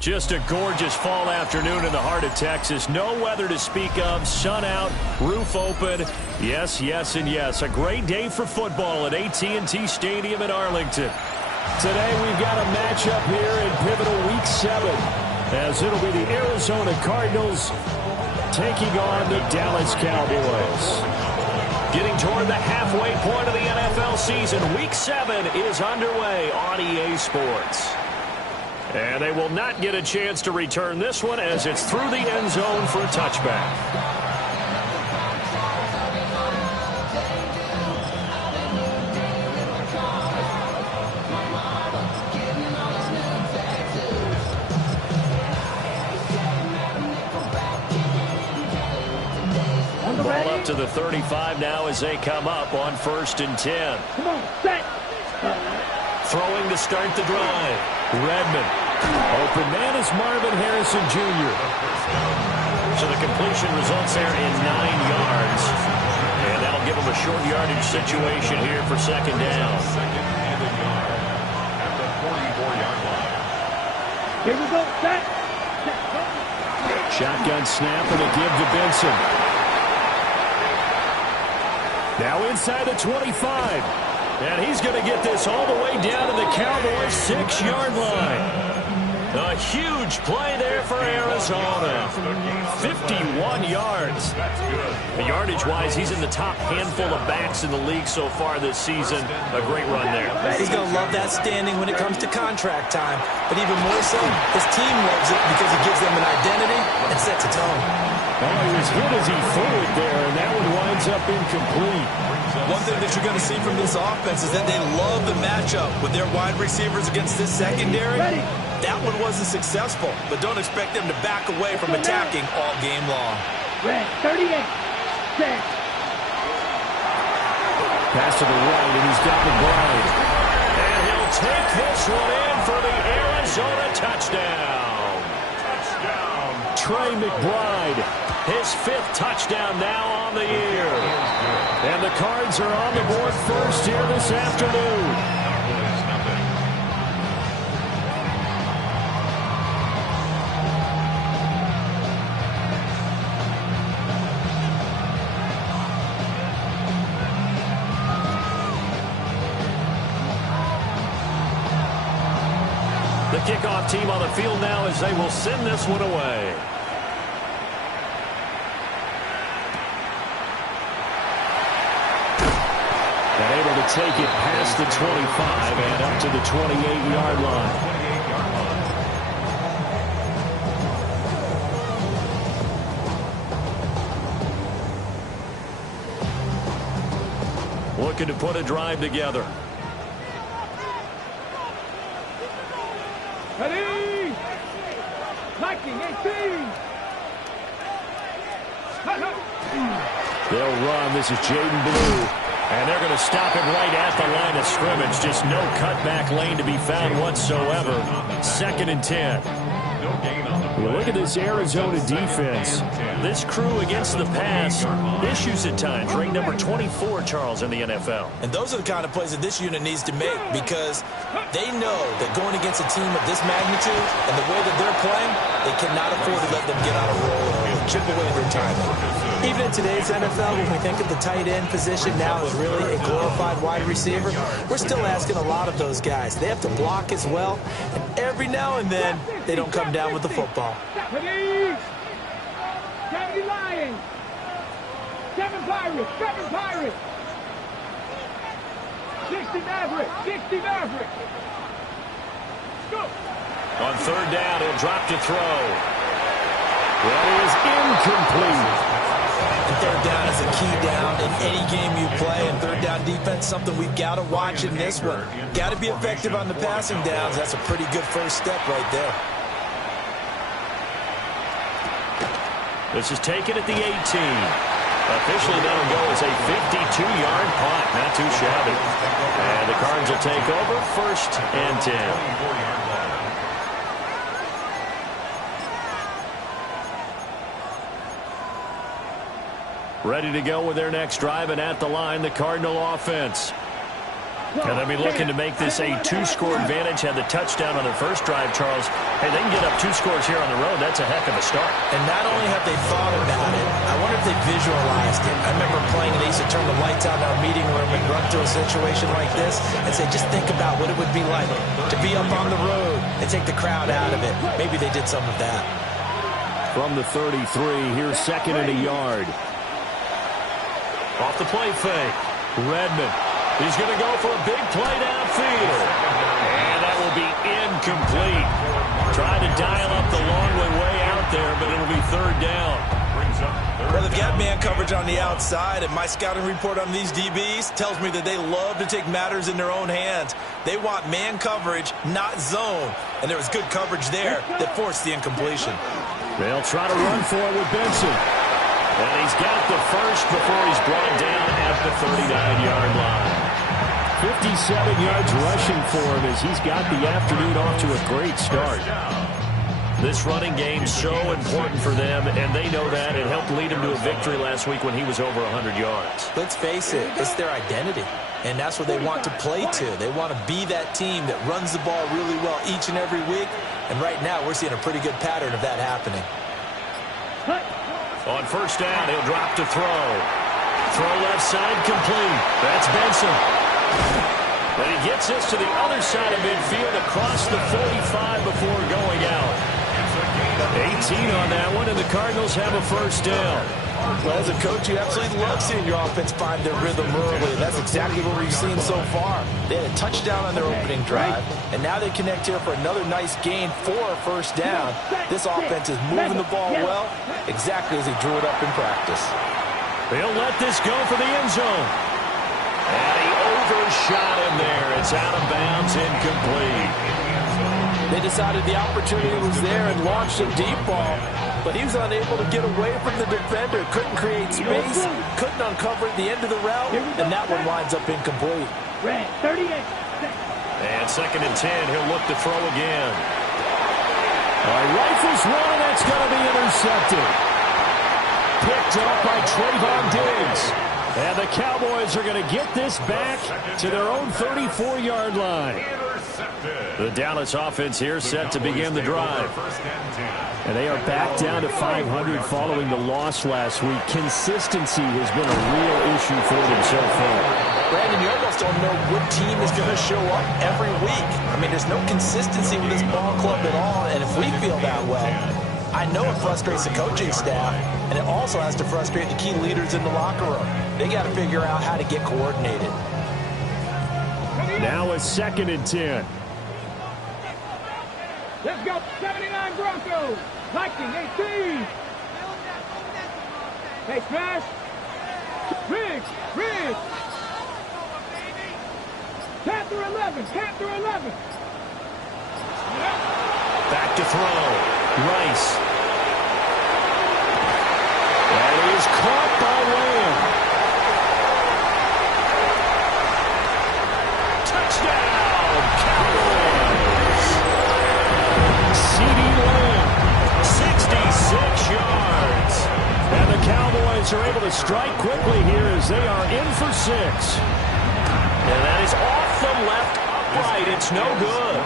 Just a gorgeous fall afternoon in the heart of Texas. No weather to speak of. Sun out, roof open. Yes, yes, and yes. A great day for football at AT&T Stadium in Arlington. Today we've got a matchup here in pivotal Week 7, as it'll be the Arizona Cardinals taking on the Dallas Cowboys. Getting toward the halfway point of the NFL season, Week 7 is underway on EA Sports. And they will not get a chance to return this one as it's through the end zone for a touchback. Ball up to the 35 now as they come up on 1st and 10. Come on, set. Throwing to start the drive. Redmond. Open man is Marvin Harrison Jr. So the completion results there in 9 yards. And that'll give him a short yardage situation here for 2nd down. Here we go, set. Shotgun snap and a give to Benson. Now inside the 25. And he's going to get this all the way down to the Cowboys' 6-yard line. A huge play there for Arizona. 51 yards. Yardage-wise, he's in the top handful of backs in the league so far this season. A great run there. He's going to love that standing when it comes to contract time. But even more so, his team loves it because it gives them an identity and sets a tone. Oh, he was hit as he threw it there, and that one winds up incomplete. One thing that you're going to see from this offense is that they love the matchup with their wide receivers against this secondary. That one wasn't successful, but don't expect them to back away from attacking all game long. Red, 38, set. Pass to the right, and he's got McBride. And he'll take this one in for the Arizona touchdown. Trey McBride, his 5th touchdown now on the year. And the Cards are on the board first here this afternoon. The kickoff team on the field now as they will send this one away. And able to take it past the 25 and up to the 28-yard line. Looking to put a drive together. Ready? Liking 18. They'll run. This is Jaden Blue. And they're going to stop him right at the line of scrimmage. Just no cutback lane to be found whatsoever. 2nd and 10. Well, look at this Arizona defense. This crew against the pass, issues at times. Ranked number 24, Charles, in the NFL. And those are the kind of plays that this unit needs to make because they know that going against a team of this magnitude and the way that they're playing, they cannot afford to let them get out of roll or chip away their time. Even in today's NFL, when we think of the tight end position now as really a glorified wide receiver, we're still asking a lot of those guys. They have to block as well, and every now and then, they don't come down with the football. 70 Lions. 7 Pirates. 60 Mavericks. Go. On 3rd down, he'll drop to throw. That is incomplete. And 3rd down is a key down in any game you play, and 3rd down defense, something we've got to watch in this one. Got to be effective on the passing downs. That's a pretty good first step right there. This is taken at the 18. Officially, that'll go as a 52-yard punt. Not too shabby. And the Cards will take over 1st and 10. Ready to go with their next drive, and at the line, the Cardinal offense. And they'll be looking to make this a 2-score advantage. Had the touchdown on their first drive, Charles. Hey, they can get up 2 scores here on the road. That's a heck of a start. And not only have they thought about it, I wonder if they visualized it. I remember playing, and they used to turn the lights out in our meeting room and run to a situation like this and say, just think about what it would be like to be up on the road and take the crowd out of it. Maybe they did some of that. From the 33, here's second and a yard. Off the play fake. Redmond. He's going to go for a big play downfield. And that will be incomplete. Trying to dial up the long way out there, but it'll be third down. Well, they've got man coverage on the outside, and my scouting report on these DBs tells me that they love to take matters in their own hands. They want man coverage, not zone. And there was good coverage there that forced the incompletion. They'll try to run for it with Benson. And he's got the first before he's brought down at the 39-yard line. 57 yards rushing for him as he's got the afternoon off to a great start. This running game so important for them, and they know that. It helped lead him to a victory last week when he was over 100 yards. Let's face it, it's their identity, and that's what they want to play to. They want to be that team that runs the ball really well each and every week, and right now we're seeing a pretty good pattern of that happening. On first down, he'll drop to throw. Throw left side complete. That's Benson. And he gets this to the other side of midfield across the 45 before going out. 18 on that one, and the Cardinals have a first down. Well, as a coach, you absolutely love seeing your offense find their rhythm early. That's exactly what we've seen so far. They had a touchdown on their opening drive, and now they connect here for another nice gain for a first down. This offense is moving the ball well, exactly as he drew it up in practice. They'll let this go for the end zone. And he overshot him there. It's out of bounds, incomplete. They decided the opportunity was there and launched a deep ball, but he was unable to get away from the defender. Couldn't create space, couldn't uncover at the end of the route, and that one winds up incomplete. Red, 38. And second and 10, he'll look to throw again. All right, rifles one, and that's going to be intercepted. Picked up by Trayvon Diggs. And the Cowboys are going to get this back to their own 34-yard line. The Dallas offense here set to begin the drive. And they are back down to 500 following the loss last week. Consistency has been a real issue for them so far. Brandon, you almost don't know what team is going to show up every week. I mean, there's no consistency with this ball club at all, and if we feel that way, I know it frustrates the coaching staff, and it also has to frustrate the key leaders in the locker room. They got to figure out how to get coordinated. Now it's second and 10. Let's go, 79 Broncos. Viking, 18. Hey, smash. Riggs. Panther 11. Back to throw. Rice. And he is caught by Lamb. Touchdown, Cowboys. C.D. Lamb, 66 yards. And the Cowboys are able to strike quickly here as they are in for 6. And that is off the left upright. It's no good.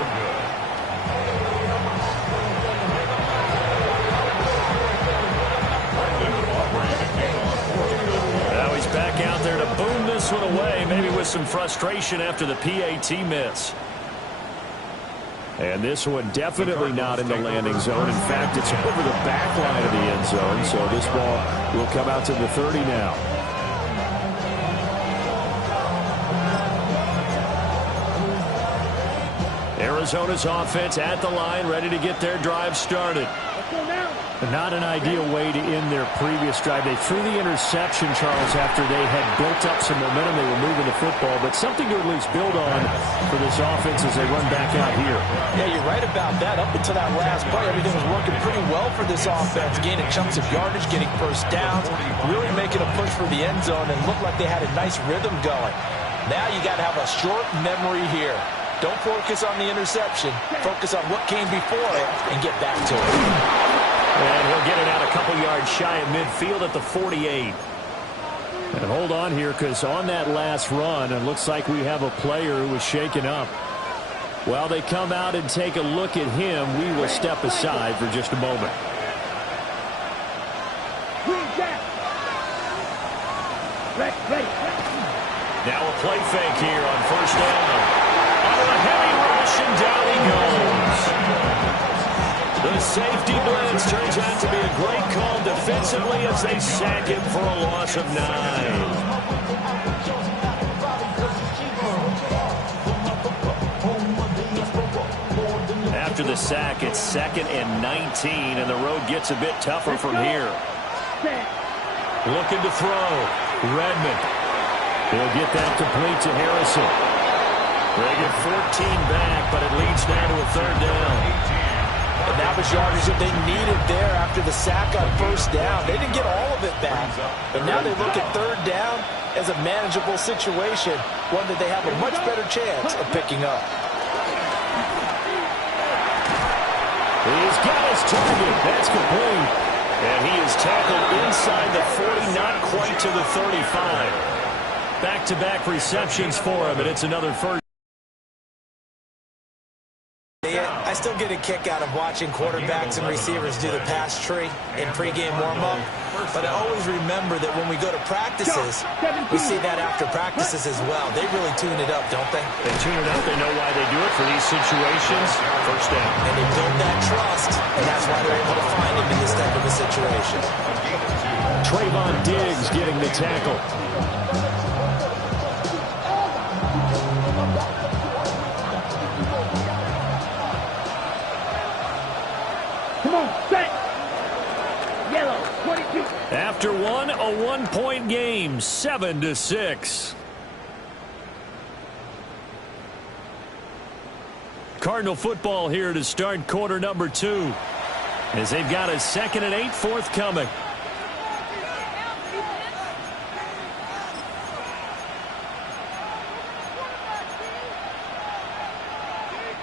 Back out there to boom this one away, maybe with some frustration after the PAT miss. And this one definitely not in the landing zone. In fact, it's over the back line of the end zone, so this ball will come out to the 30 now. Arizona's offense at the line, ready to get their drive started. Not an ideal way to end their previous drive. They threw the interception, Charles, after they had built up some momentum. They were moving the football, but something to at least build on for this offense as they run back out here. Yeah, you're right about that. Up until that last play, everything was working pretty well for this offense, gaining chunks of yardage, getting first downs, really making a push for the end zone, and looked like they had a nice rhythm going. Now you got to have a short memory here. Don't focus on the interception. Focus on what came before it and get back to it. And he'll get it out a couple yards shy of midfield at the 48. And hold on here, because on that last run, it looks like we have a player who was shaken up. While they come out and take a look at him, we will step aside for just a moment. Now a play fake here on first down. On a heavy rush, and down he goes. The safety blitz turns out to be a great call defensively as they sack him for a loss of 9. After the sack, it's 2nd and 19, and the road gets a bit tougher from here. Looking to throw. Redmond. He'll get that complete to Harrison. They get 14 back, but it leads now to a 3rd down. And that was yardage that they needed there after the sack on first down. They didn't get all of it back, but now they look at 3rd down as a manageable situation, one that they have a much better chance of picking up. He's got his target. That's complete. And he is tackled inside the 40, not quite to the 35. Back-to-back receptions for him, and it's another 1st. I still get a kick out of watching quarterbacks and receivers do the pass tree in pregame warm-up. But I always remember that when we go to practices, we see that after practices as well. They really tune it up, don't they? They tune it up. They know why they do it for these situations. First down. And they build that trust, and that's why they're able to find him in this type of a situation. Trayvon Diggs getting the tackle. Come on, set. Yellow, 22. After one, a 1-point game, 7-6. Cardinal football here to start quarter number 2, as they've got a 2nd and 8 forthcoming.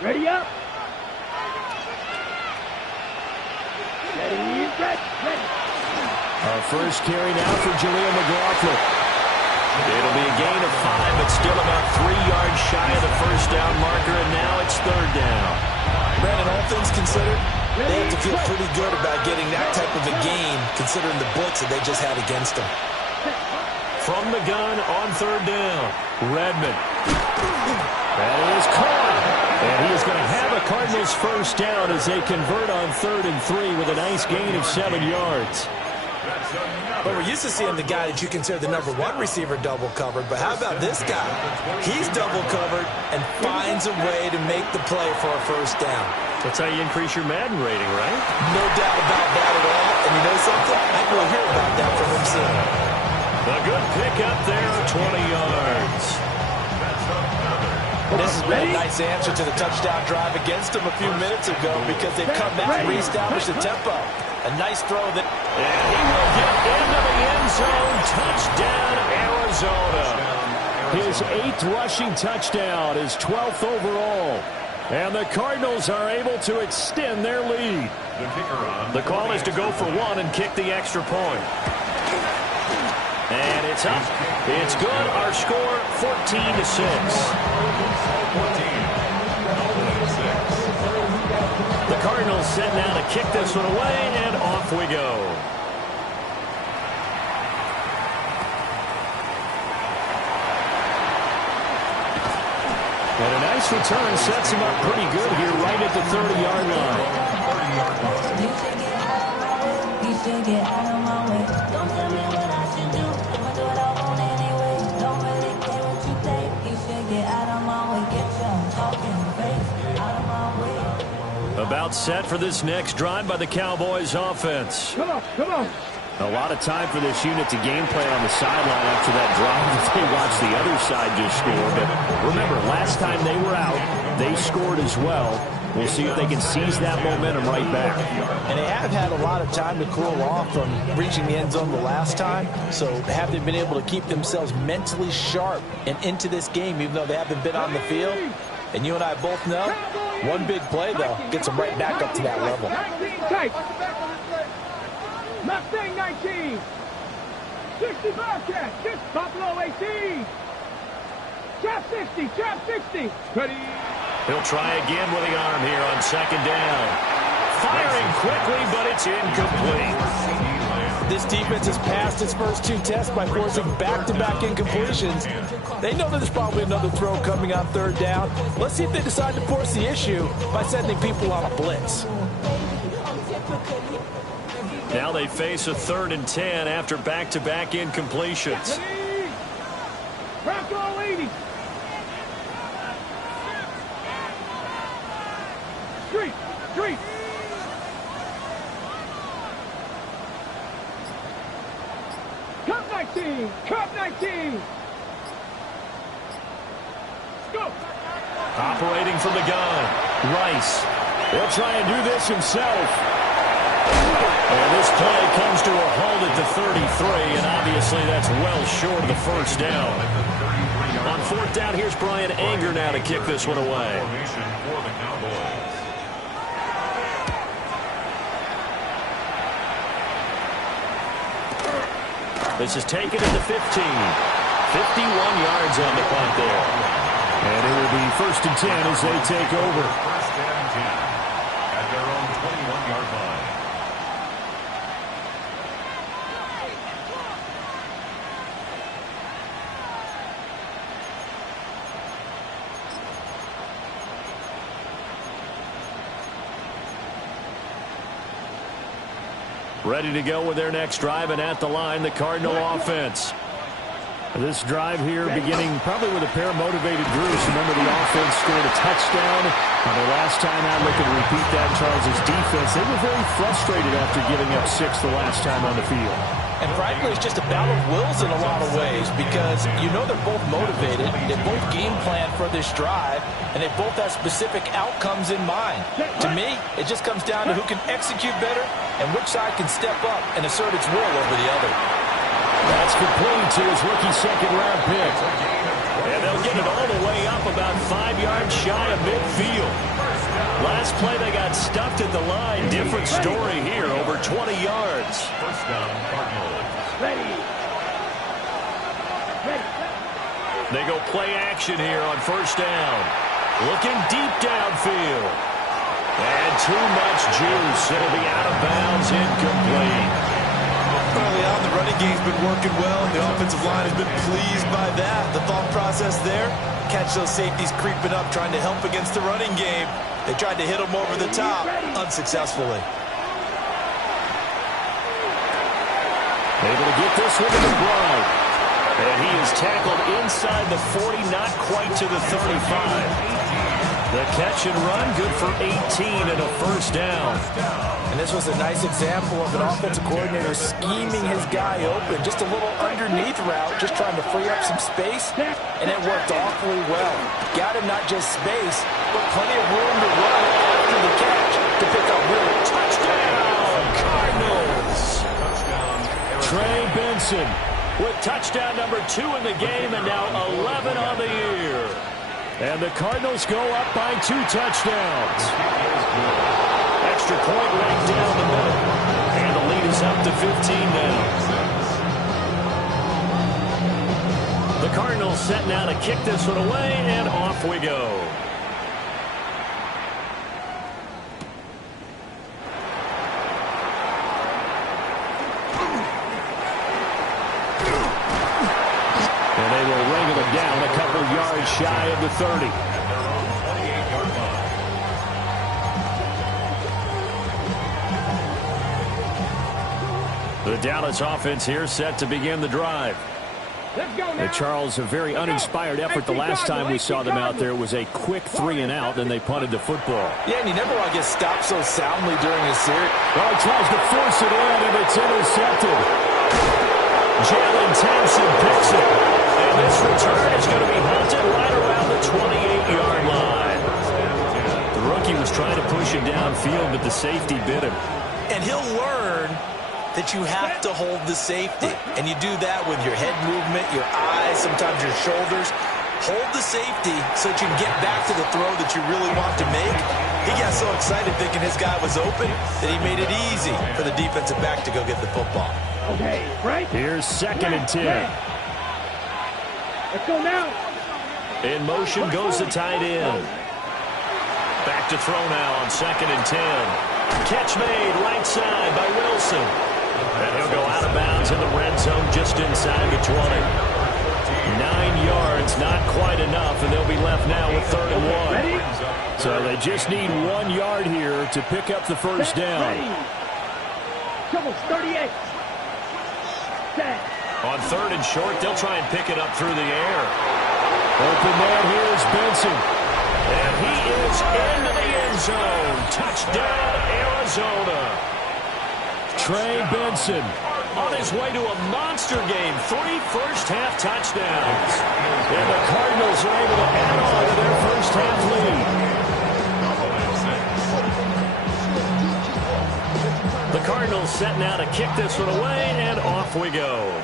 Ready up. Ready. Our first carry now for Jaleel McLaughlin. It'll be a gain of 5, but still about 3 yards shy of the first down marker, and now it's 3rd down. Brandon, all things considered, they have to feel pretty good about getting that type of a gain, considering the blitz that they just had against them. From the gun on 3rd down, Redmond. That is caught. And he is going to have a Cardinals first down as they convert on 3rd and 3 with a nice gain of 7 yards. But we're used to seeing the guy that you consider the #1 receiver double covered. But how about this guy? He's double covered and finds a way to make the play for a first down. That's how you increase your Madden rating, right? No doubt about that at all. And you know something? I will hear about that from him soon. A good pick up there, 20 yards. This has been a nice answer to the touchdown drive against them a few minutes ago because they've come back and reestablished the tempo. A nice throw that... And he will get into the end zone. Touchdown, Arizona. His 8th rushing touchdown, his 12th overall. And the Cardinals are able to extend their lead. The call is to go for 1 and kick the extra point. And it's up. It's good. Our score, 14-6. The Cardinals set now to kick this one away, and off we go. And a nice return sets him up pretty good here right at the 30-yard line. You should get out of my way. You should get out of my way. Don't tell me what I should do. I'ma do what I want anyway. Don't really care what you think. You should get out of my way. Get your talking face out of my way. About set for this next drive by the Cowboys offense. Come on. A lot of time for this unit to game plan on the sideline after that drive that they watched the other side just score. But remember, last time they were out, they scored as well. We'll see if they can seize that momentum right back. And they have had a lot of time to cool off from reaching the end zone the last time. So have they been able to keep themselves mentally sharp and into this game, even though they haven't been on the field? And you and I both know, one big play, though, gets them right back up to that level. Mustang 19. 60 Bobcat. Just Buffalo 18. Trap 60. Trap 60. Ready. He'll try again with the arm here on second down. Firing quickly, but it's incomplete. This defense has passed its first 2 tests by forcing back-to-back incompletions. They know there's probably another throw coming on third down. Let's see if they decide to force the issue by sending people on a blitz. Now they face a 3rd and 10 after back-to-back incompletions. Bronco 80. Street. Cup 19. Cup 19. Go. Operating from the gun, Rice. He'll try and do this himself. And this play comes to a halt at the 33, and obviously that's well short of the first down. On 4th down, here's Brian Anger now to kick this one away. This is taken at the 15. 51 yards on the punt there. And it will be 1st and 10 as they take over. First down 10 at their own 21-yard line. Ready to go with their next drive, and at the line, the Cardinal offense. This drive here beginning probably with a pair of motivated Drews. Remember, the offense scored a touchdown. On their last time out, looking to repeat that. Charles' defense, they were very frustrated after giving up 6 the last time on the field. And frankly, it's just a battle of wills in a lot of ways because you know they're both motivated, they both game plan for this drive, and they both have specific outcomes in mind. To me, it just comes down to who can execute better and which side can step up and assert its will over the other. That's complete to his rookie 2nd-round pick. And they'll get it all the way up about 5 yards shy of midfield. Last play, they got stuffed at the line. Different story here, over 20 yards. First down, Cardinals. Ready. They go play action here on 1st down. Looking deep downfield. And too much juice. It'll be out of bounds, incomplete. Early on, the running game's been working well, and the offensive line has been pleased by that. The thought process there, catch those safeties creeping up, trying to help against the running game. They tried to hit them over the top, unsuccessfully. Able to get this one to McBride. And he is tackled inside the 40, not quite to the 35. The catch and run, good for 18 and a 1st down. And this was a nice example of an offensive coordinator scheming his guy open. Just a little underneath route, just trying to free up some space, and it worked awfully well. Got him not just space, but plenty of room to run after the catch to pick up really Touchdown, Cardinals! Trey Benson with touchdown number 2 in the game, and now 11 on the year. And the Cardinals go up by 2 touchdowns. Extra point right down the middle. And the lead is up to 15 now. The Cardinals set now to kick this one away, and off we go. And they will ring them down a couple yards shy of the 30. The Dallas offense here set to begin the drive. Let's go now. And Charles, a very uninspired effort the last time we saw them out there. It was a quick 3 and out, then they punted the football. Yeah, and you never want to get stopped so soundly during a series. Well, he tries to force it in, and it's intercepted. Jalen Thompson picks it. And this return is going to be hunted right around the 28-yard line. The rookie was trying to push it downfield, but the safety bit him. And he'll learn that you have to hold the safety. And you do that with your head movement, your eyes, sometimes your shoulders. Hold the safety so that you can get back to the throw that you really want to make. He got so excited thinking his guy was open that he made it easy for the defensive back to go get the football. Okay, right? Here's 2nd and 10. Let's go now. In motion goes the tight end. Back to throw now on 2nd and 10. Catch made right side by Wilson. And he'll go out of bounds in the red zone just inside the 20. 9 yards, not quite enough, and they'll be left now with 3rd and 1. So they just need 1 yard here to pick up the first down. Trouble 38. Set. On 3rd and short, they'll try and pick it up through the air. Open man here is Benson. And he is into the end zone. Touchdown, Arizona. Trey Benson on his way to a monster game. 3 first-half touchdowns. And the Cardinals are able to add on to their first-half lead. The Cardinals set now to kick this one away, and off we go.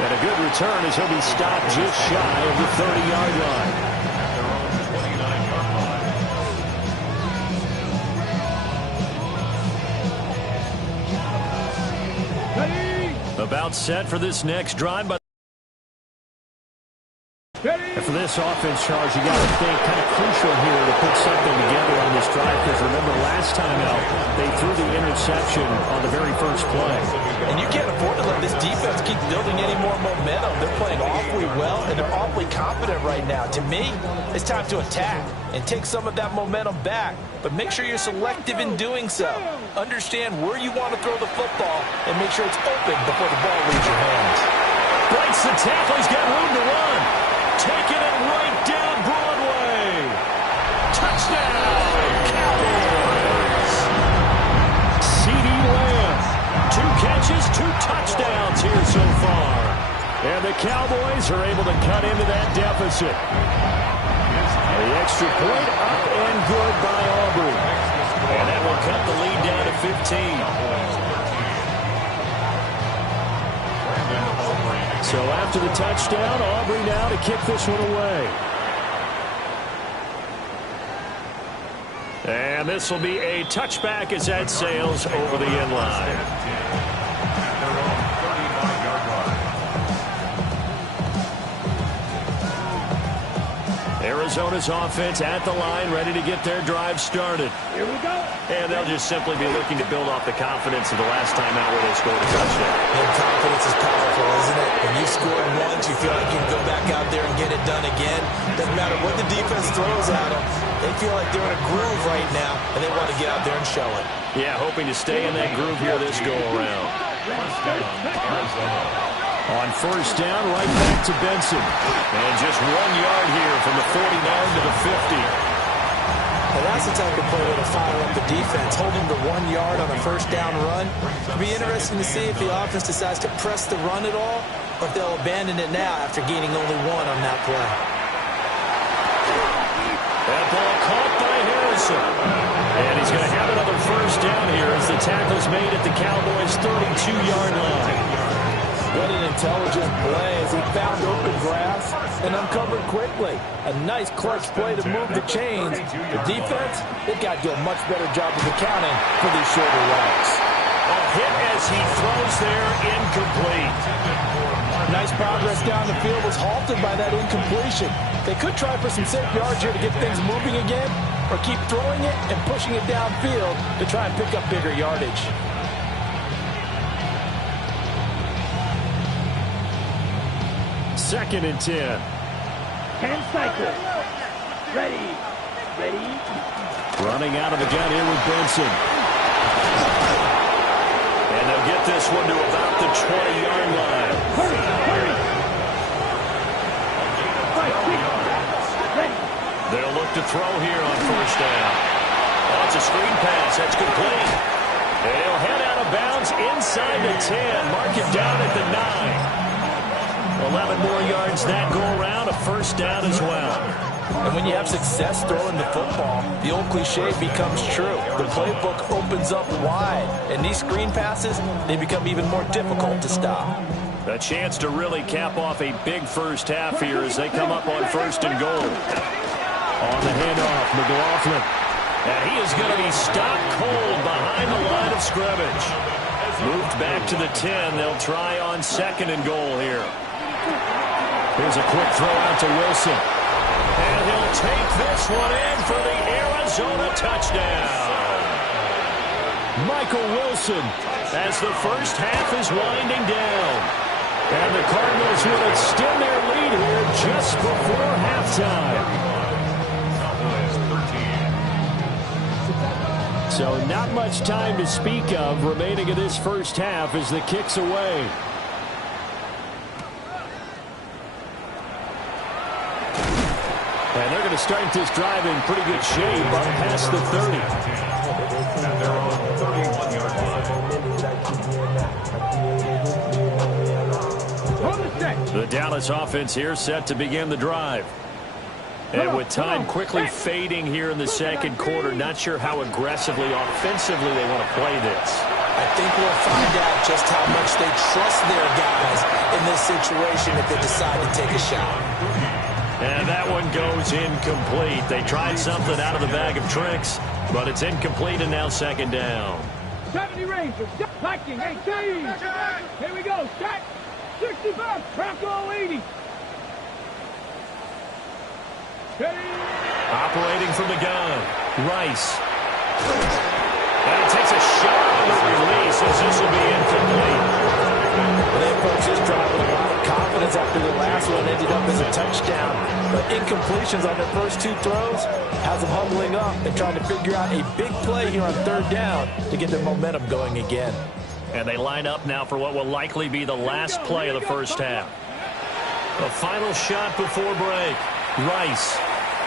And a good return as he'll be stopped just shy of the 30-yard line. About set for this next drive. And for this offense, Charles, you got to think kind of crucial here to put something together on this drive, because remember last time out, they threw the interception on the very first play. And you can't afford to let this defense keep building any more momentum. They're playing awfully well, and they're awfully confident right now. To me, it's time to attack and take some of that momentum back, but make sure you're selective in doing so. Understand where you want to throw the football and make sure it's open before the ball leaves your hands. Breaks the tackle. He's got room to run. Taking it right down Broadway. Touchdown, Cowboys. CeeDee Lamb. 2 catches, 2 touchdowns here so far. And the Cowboys are able to cut into that deficit. The extra point up and good by Aubrey. And that will cut the lead down to 15. So after the touchdown, Aubrey now to kick this one away. And this will be a touchback as that sails over the end line. Arizona's offense at the line, ready to get their drive started. Here we go. And they'll just simply be looking to build off the confidence of the last time out where they scored a touchdown. And confidence is powerful, isn't it? When you scored once, you feel like you can go back out there and get it done again. Doesn't matter what the defense throws at them. They feel like they're in a groove right now, and they want to get out there and show it. Yeah, hoping to stay in that groove here this go-around. On first down, right back to Benson. And just 1 yard here from the 49 to the 50. And that's the type of play that'll fire up the defense. Holding the 1 yard on a first down run. It'll be interesting to see if the offense decides to press the run at all, or if they'll abandon it now after gaining only 1 on that play. That ball caught by Harrison. And he's going to have another first down here as the tackle's made at the Cowboys' 32-yard line. What an intelligent play as he found open grass and uncovered quickly. A nice clutch play to move the chains. The defense, they've got to do a much better job of accounting for these shorter routes. A hit as he throws there, incomplete. Nice progress down the field was halted by that incompletion. They could try for some safe yards here to get things moving again, or keep throwing it and pushing it downfield to try and pick up bigger yardage. Second and 10. 10 cycles. Ready. Running out of the gun here with Benson. And they'll get this one to about the 20-yard line. Hurry. 5, 6. Ready. They'll look to throw here on first down. Oh, it's a screen pass. That's complete. And he'll head out of bounds inside the 10. Mark him down at the 9. 11 more yards that go around, a first down as well. And when you have success throwing the football, the old cliche becomes true. The playbook opens up wide, and these screen passes, they become even more difficult to stop. A chance to really cap off a big first half here as they come up on first and goal. On the handoff, McLaughlin. And he is going to be stopped cold behind the line of scrimmage. Moved back to the 10. They'll try on 2nd and goal here. Here's a quick throw out to Wilson. And he'll take this one in for the Arizona touchdown. Michael Wilson as the first half is winding down. And the Cardinals will extend their lead here just before halftime. So not much time to speak of remaining in this first half as the kick's away. And they're going to start this drive in pretty good shape up past the 30. At their own 31-yard line. The Dallas offense here set to begin the drive. And with time quickly fading here in the second quarter, not sure how aggressively, offensively they want to play this. I think we'll find out just how much they trust their guys in this situation if they decide to take a shot. And that one goes incomplete. They tried something out of the bag of tricks, but it's incomplete and now 2nd down. 70 Rangers, Viking 18. Here we go, stack 65, Crackle 80. Operating from the gun, Rice. And he takes a shot on the release as this will be incomplete. They approach this drive with a lot of confidence after the last one ended up as a touchdown. But incompletions on their first 2 throws has them huddling up and trying to figure out a big play here on 3rd down to get their momentum going again. And they line up now for what will likely be the last play of the first half. A final shot before break. Rice.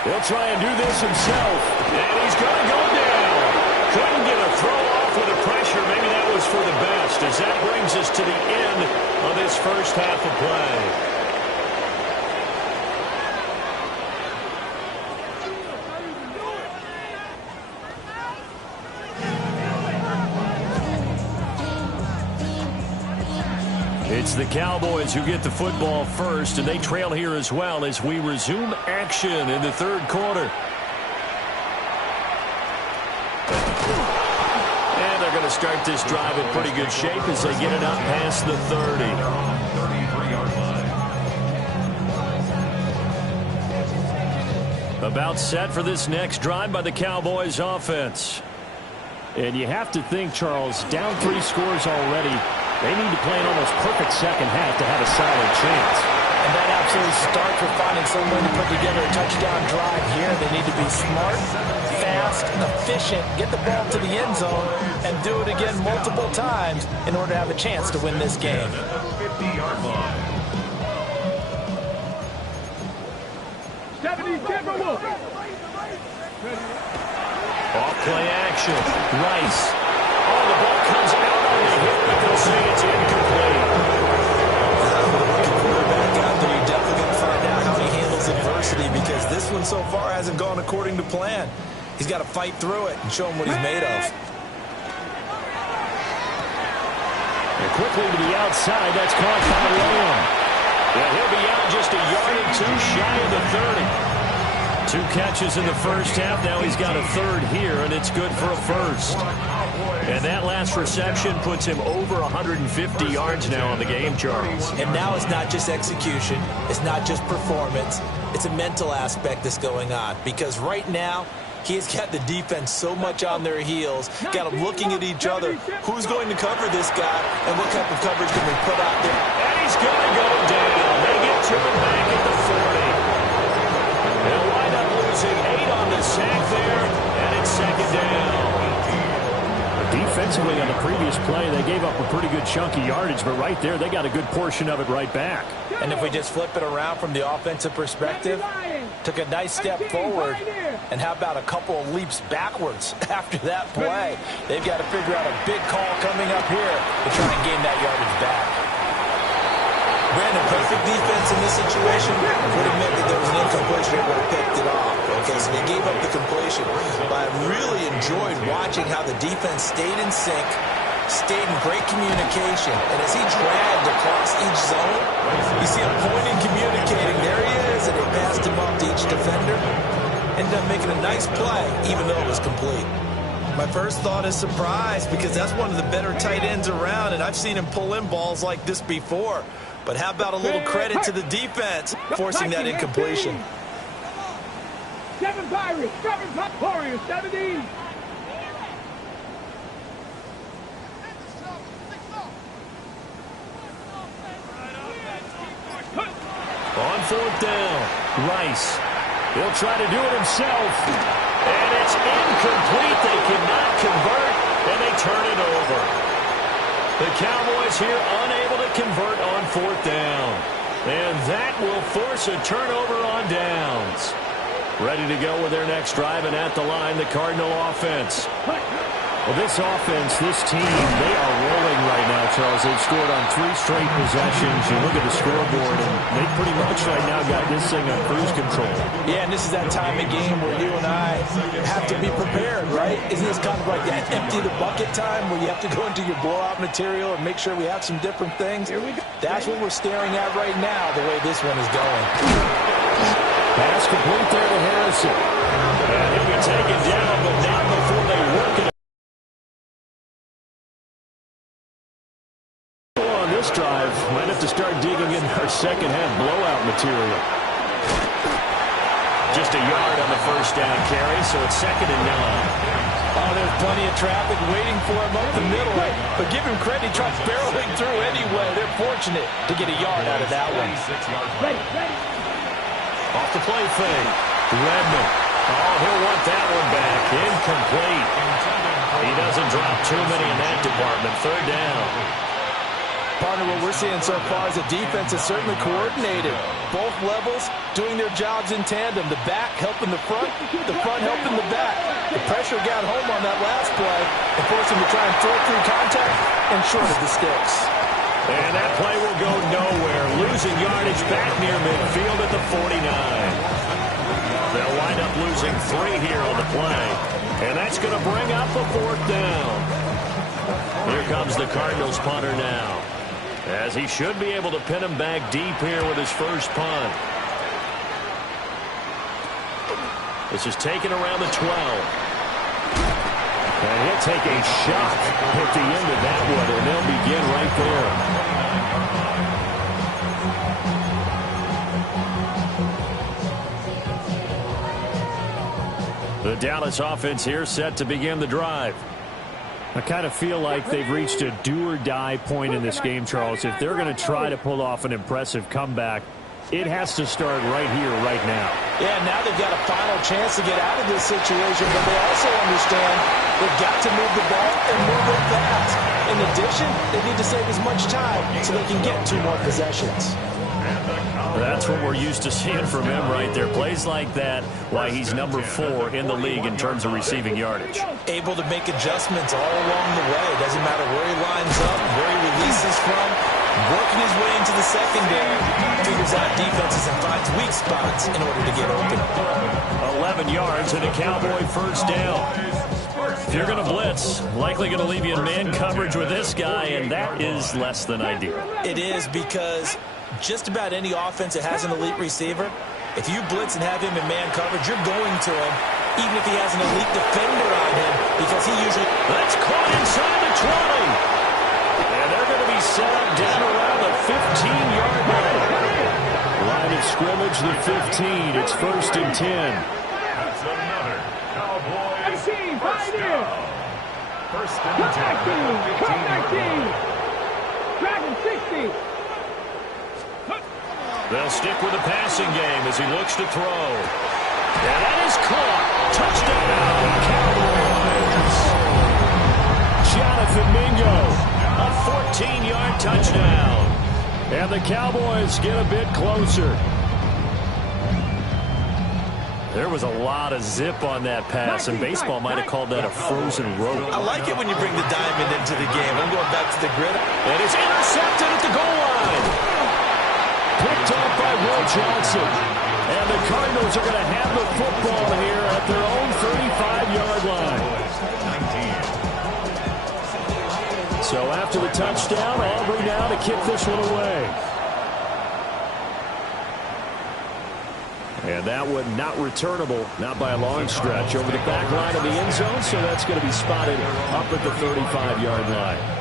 He'll try and do this himself. And he's going to go down. Couldn't get a throw off with the pressure. Maybe that was for the best, as that brings us to the end of this first half of play. It's the Cowboys who get the football first, and they trail here as well as we resume action in the 3rd quarter. And they're going to start this drive in pretty good shape as they get it up past the 30. About set for this next drive by the Cowboys offense. And you have to think, Charles, down 3 scores already. They need to play an almost perfect second half to have a solid chance. And that absolutely starts with finding some way to put together a touchdown drive here. They need to be smart, fast, efficient, get the ball to the end zone, and do it again multiple times in order to have a chance to win this game. 50-yard line. 70 Timberwolves. Off play action. Rice. Oh, the ball comes out on the hit, but they'll say it's incomplete. Quarterback out there, you're definitely going to find out how he handles adversity, because this one so far hasn't gone according to plan. He's got to fight through it and show him what he's made of. And quickly to the outside, that's caught by Lamb. Yeah, he'll be out just a yard or 2 shy of the 30. 2 catches in the first half. Now he's got a 3rd here, and it's good for a first. And that last reception puts him over 150 yards now on the game, Charles. And now it's not just execution. It's not just performance. It's a mental aspect that's going on, because right now he's got the defense so much on their heels, got them looking at each other. Who's going to cover this guy, and what type of coverage can we put out there? And he's going to go down. They get to him back at the 40. They'll wind up losing 8 on the sack there, and it's 2nd down. Defensively on the previous play, they gave up a pretty good chunk of yardage, but right there, they got a good portion of it right back. And if we just flip it around from the offensive perspective, took a nice step forward, and how about a couple of leaps backwards after that play? They've got to figure out a big call coming up here to try and gain that yardage back. Brandon, perfect defense in this situation would have meant that there was an incompletion that would have picked it off. Okay, so they gave up the completion. But I really enjoyed watching how the defense stayed in sync, stayed in great communication. And as he dragged across each zone, you see him pointing, communicating. There he is, and they passed him off to each defender. ended up making a nice play, even though it was complete. My first thought is surprise, because that's one of the better tight ends around, and I've seen him pull in balls like this before. But how about a little credit to the defense forcing that incompletion? 7 Pirates, 7 Warriors, 70. On 4th down, Rice. He'll try to do it himself. And it's incomplete. They cannot convert, and they turn it over. The Cowboys here unable to convert on 4th down. And that will force a turnover on downs. Ready to go with their next drive, and at the line, the Cardinal offense. Well, this offense, this team, they are rolling right now, Charles. They've scored on 3 straight possessions. You look at the scoreboard, and they pretty much right now got this thing on cruise control. Yeah, and this is that time of game where you and I have to be prepared, right? Isn't this kind of like that empty the bucket time where you have to go into your blowout material and make sure we have some different things? Here we go. That's what we're staring at right now, the way this one is going. Pass complete there to Harrison. And he'll be taken down, but not before they work it. On this drive, might have to start digging in our second half blowout material. Just a yard on the first down carry, so it's 2nd and 9. Oh, there's plenty of traffic waiting for him up the middle. But give him credit, he tried barreling through anyway. They're fortunate to get a yard out of that one. Off the play fake. Redmond. Oh, he'll want that one back. Incomplete. He doesn't drop too many in that department. 3rd down. Partner, what we're seeing so far is the defense is certainly coordinated. Both levels doing their jobs in tandem. The back helping the front helping the back. The pressure got home on that last play and forced him to try and throw through contact and short of the sticks. And that play will go nowhere. Losing yardage back near midfield at the 49. They'll wind up losing 3 here on the play. And that's going to bring up a 4th down. Here comes the Cardinals punter now, as he should be able to pin him back deep here with his first punt. This is taken around the 12. And he'll take a shot at the end of that one, and they'll begin right there. The Dallas offense here set to begin the drive. I kind of feel like they've reached a do-or-die point in this game, Charles. If they're going to try to pull off an impressive comeback, it has to start right here, right now. Yeah, now they've got a final chance to get out of this situation, but they also understand they've got to move the ball and move it fast. In addition, they need to save as much time so they can get 2 more possessions. That's what we're used to seeing from him right there. Plays like that, why he's number 4 in the league in terms of receiving yardage. Able to make adjustments all along the way. Doesn't matter where he lines up, where he releases from. Working his way into the secondary. Figures out defenses and finds weak spots in order to get open. 11 yards and a Cowboy first down. If you're going to blitz, likely going to leave you in man coverage with this guy, and that is less than ideal. It is, because just about any offense that has an elite receiver, if you blitz and have him in man coverage, you're going to him, even if he has an elite defender on him, because he usually... That's caught inside the 20. And they're going to be set up down around the 15-yard line. Line of scrimmage, the 15. It's 1st and 10. That's another Cowboys first down. 1st and 10. Come back, team. Dragon 60. They'll stick with the passing game as he looks to throw. And that is caught. Touchdown, Cowboys. Jonathan Mingo. A 14-yard touchdown. And the Cowboys get a bit closer. There was a lot of zip on that pass, and baseball might have called that a frozen rope. I like it when you bring the diamond into the game. I'm going back to the grid. And it's intercepted at the goal line. Picked up by Will Johnson. And the Cardinals are going to have the football here at their own 35-yard line. So after the touchdown, Aubrey now to kick this one away. And that one not returnable, not by a long stretch, over the back line of the end zone, so that's going to be spotted up at the 35-yard line.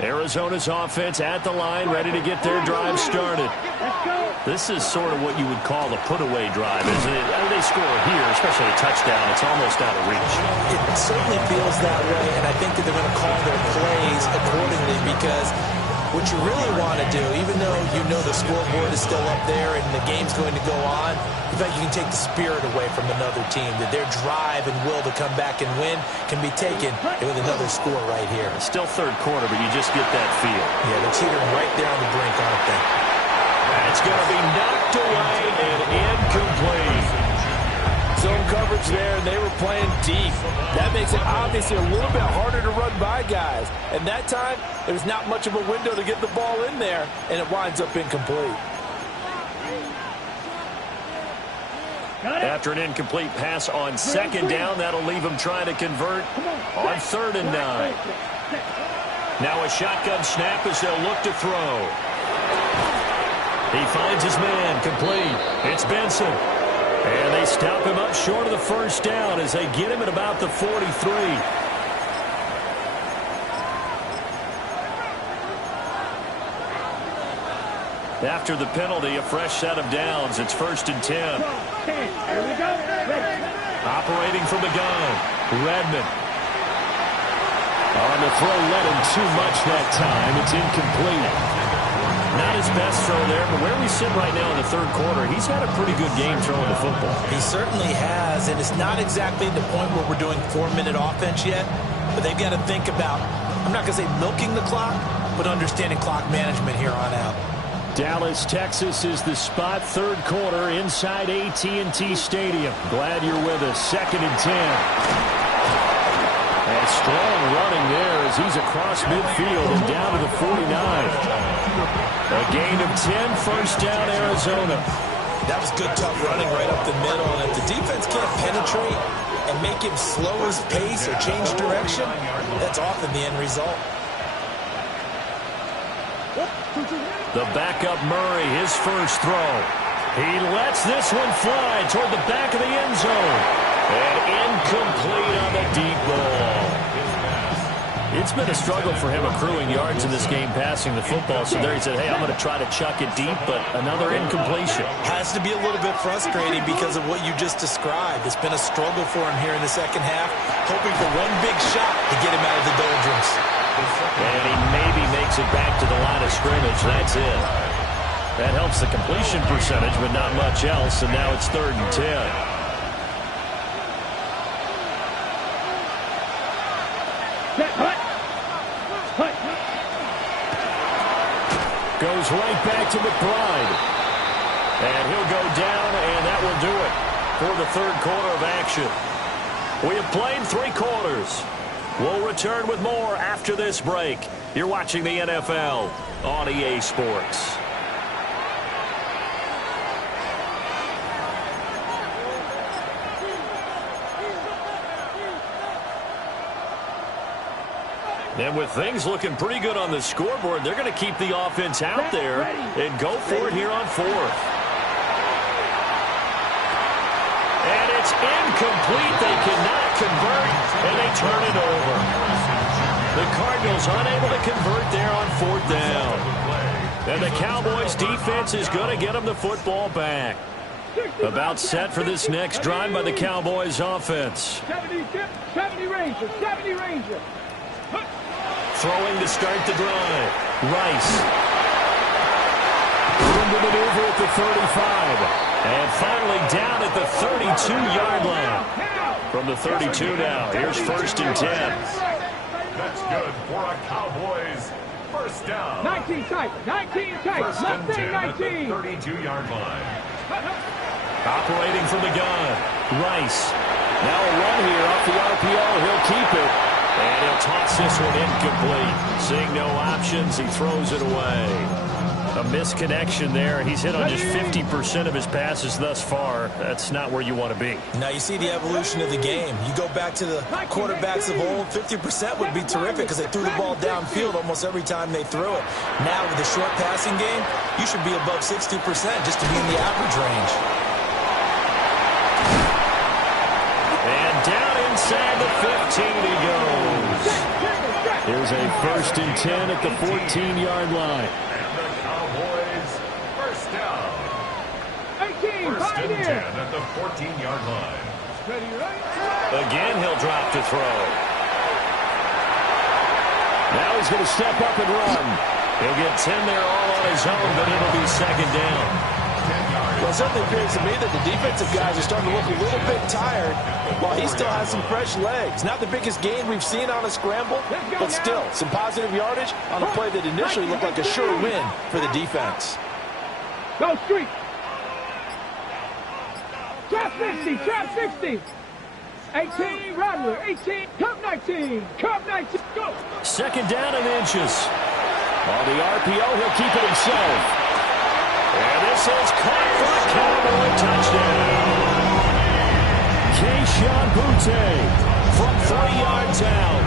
Arizona's offense at the line, ready to get their drive started. This is sort of what you would call a put-away drive, isn't it? I mean, they score here, especially a touchdown. It's almost out of reach. It certainly feels that way, and I think that they're going to call their plays accordingly because what you really want to do, even though you know the scoreboard is still up there and the game's going to go on, in fact, you can take the spirit away from another team, that their drive and will to come back and win can be taken with another score right here. It's still third quarter, but you just get that feel. Yeah, they're teetering right there on the brink, aren't they? It's going to be knocked away and incomplete. Zone coverage there, and they were playing deep. That makes it obviously a little bit harder to run by guys. And that time, there's not much of a window to get the ball in there, and it winds up incomplete. After an incomplete pass on second down, that'll leave them trying to convert on 3rd and 9. Now a shotgun snap as they'll look to throw. He finds his man, complete. It's Benson. And they stop him up short of the first down as they get him at about the 43. After the penalty, a fresh set of downs. It's 1st and 10. Operating from the gun, Redmond. On the throw, let him too much that time. It's incomplete. Not his best throw there, but where we sit right now in the 3rd quarter, he's had a pretty good game throwing the football. He certainly has, and it's not exactly the point where we're doing 4-minute offense yet, but they've got to think about, I'm not going to say milking the clock, but understanding clock management here on out. Dallas, Texas is the spot, 3rd quarter inside AT&T Stadium. Glad you're with us. 2nd and 10. And strong running there as he's across midfield and down to the 49. A gain of 10, first down, Arizona. That was good, tough running right up the middle. And if the defense can't penetrate and make him slow his pace or change direction, that's often the end result. The backup Murray, his first throw. He lets this one fly toward the back of the end zone. And incomplete on the deep ball. It's been a struggle for him accruing yards in this game passing the football. So there he said, hey, I'm going to try to chuck it deep, but another incompletion. Has to be a little bit frustrating because of what you just described. It's been a struggle for him here in the second half, hoping for one big shot to get him out of the doldrums. And he maybe makes it back to the line of scrimmage. That's it. That helps the completion percentage, but not much else. And now it's 3rd and 10. Goes right back to McBride. And he'll go down, and that will do it for the 3rd quarter of action. We have played 3 quarters. We'll return with more after this break. You're watching the NFL on EA Sports. And with things looking pretty good on the scoreboard, they're going to keep the offense out there and go for it here on 4th. And it's incomplete. They cannot convert, and they turn it over. The Cardinals unable to convert there on 4th down. And the Cowboys defense is going to get them the football back. About set for this next drive by the Cowboys offense. 70 Ranger. Throwing to start the drive. Rice. Room to maneuver at the 35. And finally down at the 32-yard line. From the 32 now, here's 1st and 10. That's good for a Cowboys first down. 19 tight. First and 10 at the 19. 32-yard line. Operating from the gun. Rice. Now a run here off the RPO. He'll keep it. And he'll toss this one incomplete. Seeing no options, he throws it away. A misconnection there. He's hit on just 50% of his passes thus far. That's not where you want to be. Now you see the evolution of the game. You go back to the quarterbacks of old, 50% would be terrific because they threw the ball downfield almost every time they threw it. Now with the short passing game, you should be above 60% just to be in the average range. And down inside the 15 he goes. Here's a 1st and 10 at the 14-yard line. And the Cowboys first down. 18, First and 10 pioneer. at the 14-yard line. Ready, right? Again, he'll drop to throw. Now he's going to step up and run. He'll get 10 there all on his own, but it'll be second down. Well, it certainly appears to me that the defensive guys are starting to look a little bit tired while he still has some fresh legs. Not the biggest gain we've seen on a scramble, but still some positive yardage on a play that initially looked like a sure win for the defense. Go street. Trap 60, trap 60. 18, Rattler, 18, Cup 19, Cup 19, go. Second down and inches. On the RPO, he'll keep it himself. And this is caught for a Cowboy touchdown. Keyshawn Butte From 3 yards out.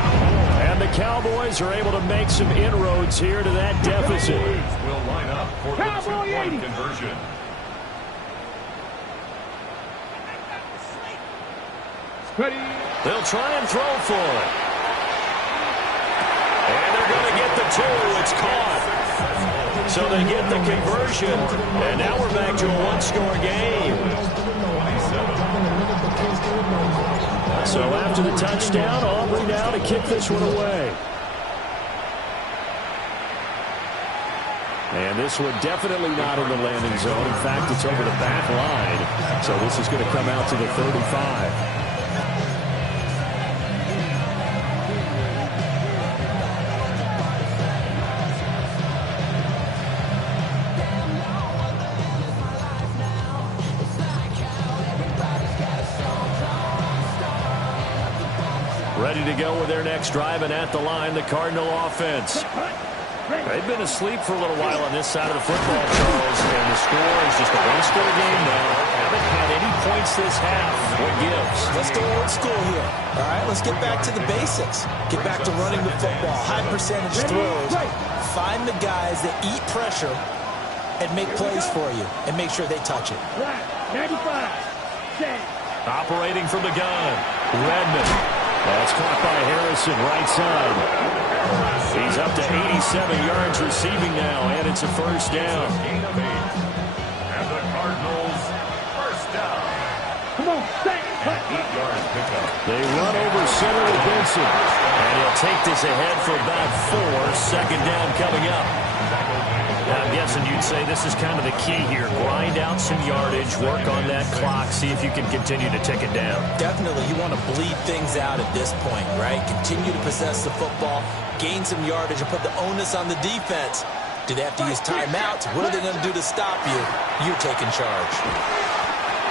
and the Cowboys are able to make some inroads here to that deficit. Will line up for the Cowboy 80. two-point conversion. Ready. They'll try and throw for it. And they're going to get the 2. It's caught. So they get the conversion. And now we're back to a one-score game. So after the touchdown, Aubrey now to kick this one away. And this one definitely not in the landing zone. In fact, it's over the back line. So this is going to come out to the 35. Ready to go with their next drive, and at the line, the Cardinal offense. They've been asleep for a little while on this side of the football, Charles, and the score is just a one-score game now. Haven't had any points this half. What gives? Let's go old school here. All right, let's get back to the basics. Get back to running the football, high percentage throws. Find the guys that eat pressure and make plays for you, and make sure they touch it. 95, set. Operating from the gun, Redmond. That's caught by Harrison, right side. He's up to 87 yards receiving now, and it's a first down. Gain of 8. And the Cardinals first down. Come on, set. 8-yard pickup. They run over center with Benson. And he'll take this ahead for about 4. Second down coming up. Now, I'm guessing you'd say this is kind of the key here. Grind out some yardage, work on that clock, see if you can continue to tick it down. Definitely, you want to bleed things out at this point, right? Continue to possess the football, gain some yardage, and put the onus on the defense. Do they have to use timeouts? What are they going to do to stop you? You're taking charge.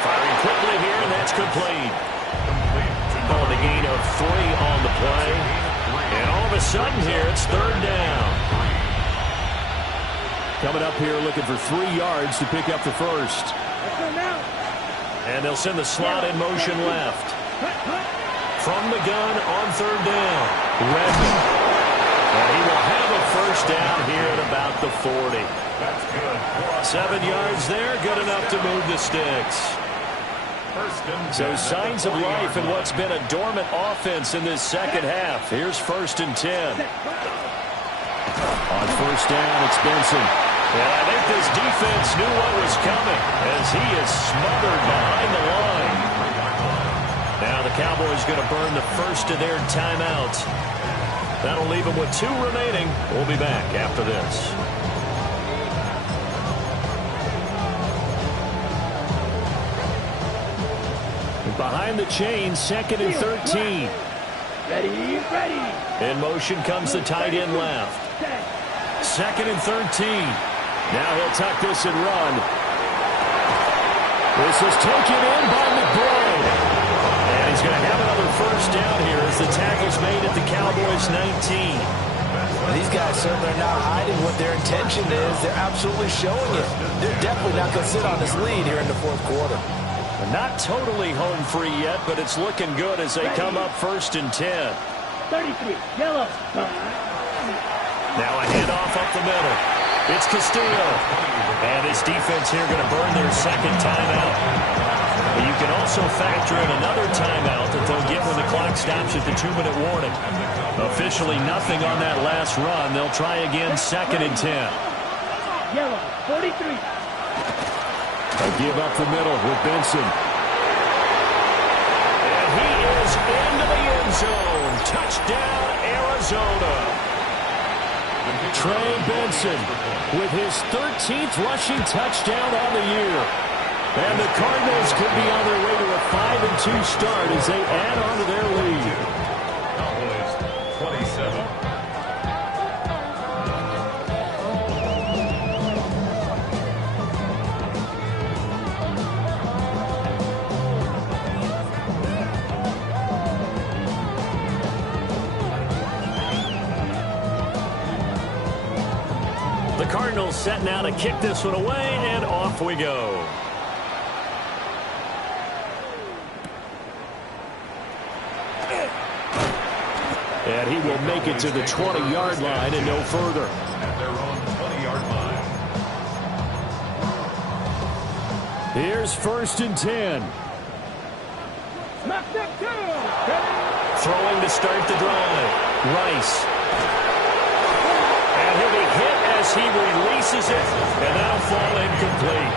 Firing quickly here, and that's complete. Oh, the gain of 3 on the play. And all of a sudden here, it's third down. Coming up here looking for 3 yards to pick up the first. And they'll send the slot in motion left. From the gun on third down. Redmond. And he will have a first down here at about the 40. That's good. 7 yards there, good enough to move the sticks. First and So 10 signs of life in what's been a dormant offense in this second half. Here's first and 10. On first down, it's Benson. And I think this defense knew what was coming as he is smothered behind the line. Now the Cowboys going to burn the first of their timeouts. That'll leave them with 2 remaining. We'll be back after this. Behind the chain, 2nd and 13. Ready. In motion comes the tight end left. 2nd and 13. Now he'll tuck this and run. This is taken in by McBride. And he's going to have another first down here as the tackle's made at the Cowboys' 19. And these guys certainly are not hiding what their intention is. They're absolutely showing it. They're definitely not going to sit on this lead here in the fourth quarter. Not totally home free yet, but it's looking good as they come up 1st and 10. 33, yellow. Now a handoff up the middle. It's Castillo. And this defense here going to burn their second timeout. But you can also factor in another timeout that they'll get when the clock stops at the 2-minute warning. Officially nothing on that last run. They'll try again 2nd and 10. Yellow, 43. A give up the middle with Benson. And he is into the end zone. Touchdown, Arizona. Trey Benson with his 13th rushing touchdown on the year. And the Cardinals could be on their way to a 5-2 start as they add on to their lead. Cowboys 27. The Cardinals setting out to kick this one away, and off we go. And he will make it to the 20-yard line and no further. At their own 20-yard line. Here's 1st and 10. Smack that down. Throwing to start the drive. Rice. And he'll be hit as he releases it, and that'll fall incomplete.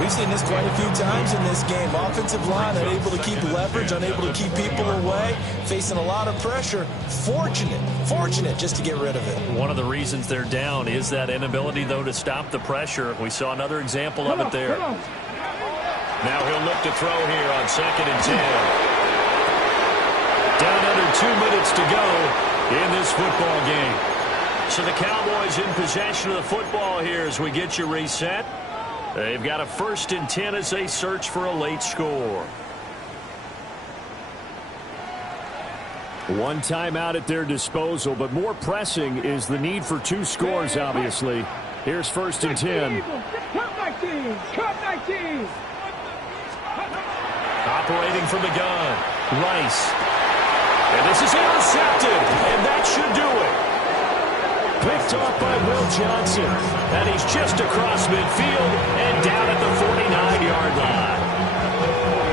We've seen this quite a few times in this game. Offensive line unable to keep leverage, unable to keep people away, facing a lot of pressure. Fortunate just to get rid of it. One of the reasons they're down is that inability, though, to stop the pressure. We saw another example of it there. Now he'll look to throw here on 2nd and 10. Down under 2 minutes to go in this football game. So the Cowboys in possession of the football here as we get you reset. They've got a 1st and 10 as they search for a late score. One timeout at their disposal, but more pressing is the need for 2 scores, obviously. Here's 1st and 10. Cut 19. Cut 19. Operating from the gun. Rice. And this is intercepted, and that should do it. Picked off by Will Johnson. And he's just across midfield and down at the 49-yard line.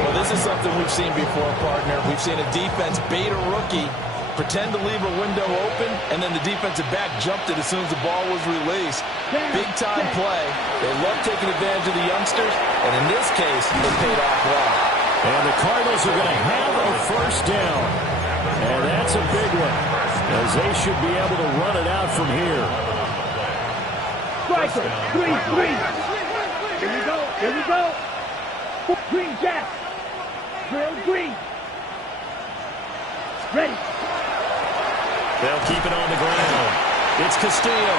Well, this is something we've seen before, partner. We've seen a defense bait a rookie, pretend to leave a window open, and then the defensive back jumped it as soon as the ball was released. Big-time play. They love taking advantage of the youngsters, and in this case, it paid off well. And the Cardinals are going to have a 1st down. And that's a big one, as they should be able to run it out from here. Striker, 3-3. Here we go. Here we go. Green Jack. Drill green. Ready. They'll keep it on the ground. It's Castillo.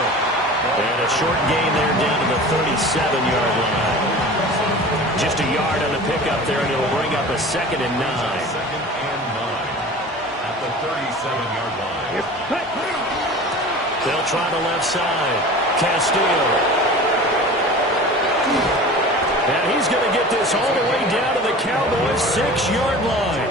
And a short gain there down to the 37-yard line. Just a yard on the pickup there, and it'll bring up a 2nd and 9. 2nd and 9. At the 37-yard line. They'll try the left side. Castillo. And he's going to get this all the way down to the Cowboys' 6-yard line.